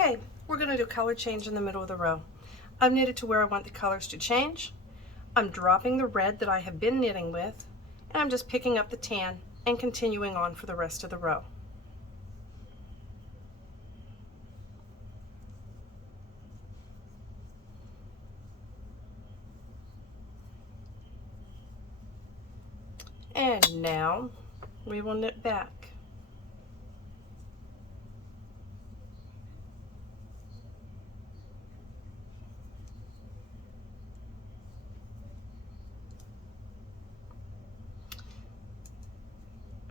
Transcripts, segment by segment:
Okay, we're going to do color change in the middle of the row. I've knitted to where I want the colors to change. I'm dropping the red that I have been knitting with, and I'm just picking up the tan and continuing on for the rest of the row. And now we will knit back.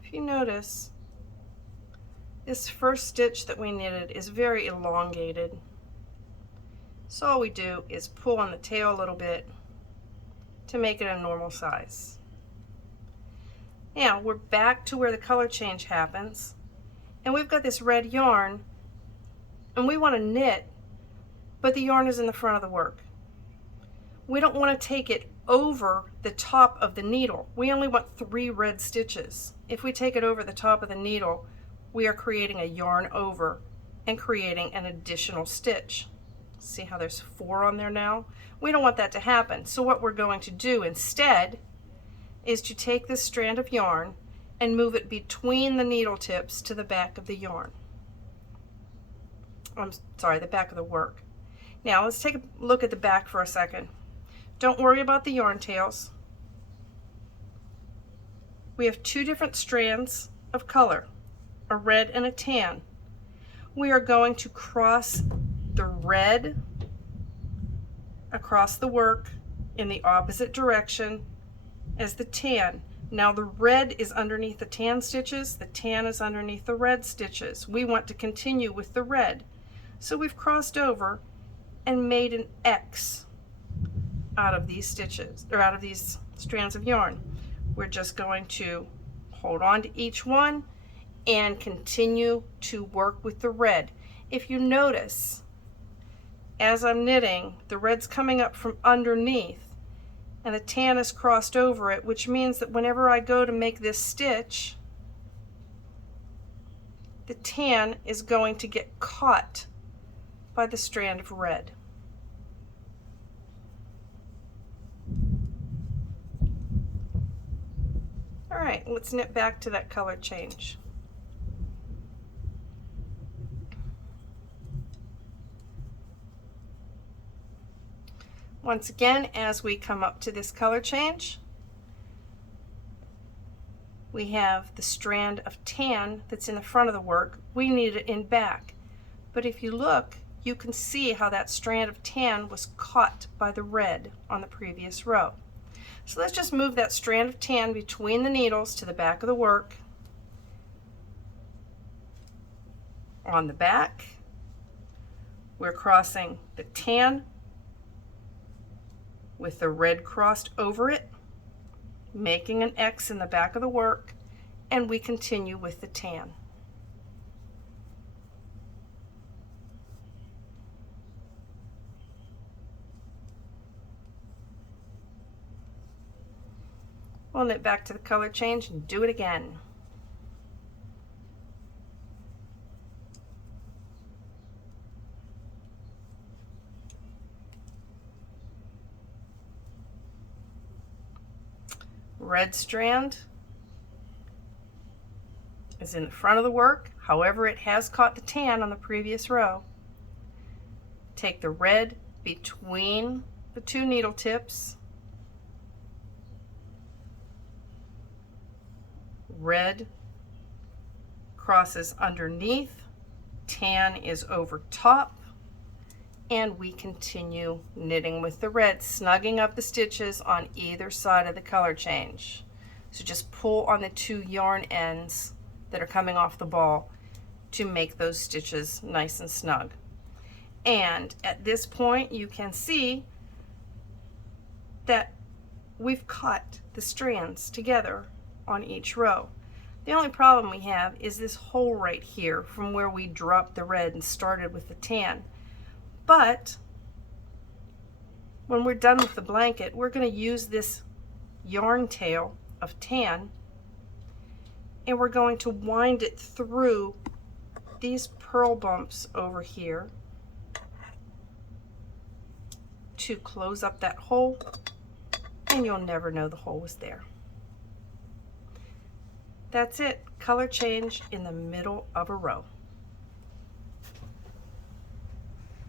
If you notice, this first stitch that we knitted is very elongated. So all we do is pull on the tail a little bit to make it a normal size. Now we're back to where the color change happens, and we've got this red yarn, and we want to knit, but the yarn is in the front of the work. We don't want to take it over the top of the needle. We only want 3 red stitches. If we take it over the top of the needle, we are creating a yarn over and creating an additional stitch. See how there's 4 on there now? We don't want that to happen. So what we're going to do instead is to take this strand of yarn and move it between the needle tips to the back of the yarn. I'm sorry, the back of the work. Now let's take a look at the back for a second. Don't worry about the yarn tails. We have 2 different strands of color, a red and a tan. We are going to cross the red across the work in the opposite direction as the tan. Now the red is underneath the tan stitches, the tan is underneath the red stitches. We want to continue with the red. So we've crossed over and made an X out of these stitches, or out of these strands of yarn. We're just going to hold on to each one and continue to work with the red. If you notice, as I'm knitting, the red's coming up from underneath and the tan is crossed over it, which means that whenever I go to make this stitch, the tan is going to get caught by the strand of red. All right, let's knit back to that color change. Once again, as we come up to this color change, we have the strand of tan that's in the front of the work. We need it in back. But if you look, you can see how that strand of tan was caught by the red on the previous row. So let's just move that strand of tan between the needles to the back of the work. On the back, we're crossing the tan with the red crossed over it, making an X in the back of the work, and we continue with the tan. We'll knit back to the color change and do it again. Red strand is in the front of the work. However, it has caught the tan on the previous row. Take the red between the 2 needle tips. Red crosses underneath, tan is over top, and we continue knitting with the red, snugging up the stitches on either side of the color change. So just pull on the 2 yarn ends that are coming off the ball to make those stitches nice and snug. And at this point you can see that we've caught the strands together on each row. The only problem we have is this hole right here from where we dropped the red and started with the tan. But when we're done with the blanket, we're going to use this yarn tail of tan and we're going to wind it through these purl bumps over here to close up that hole, and you'll never know the hole was there. That's it. Color change in the middle of a row.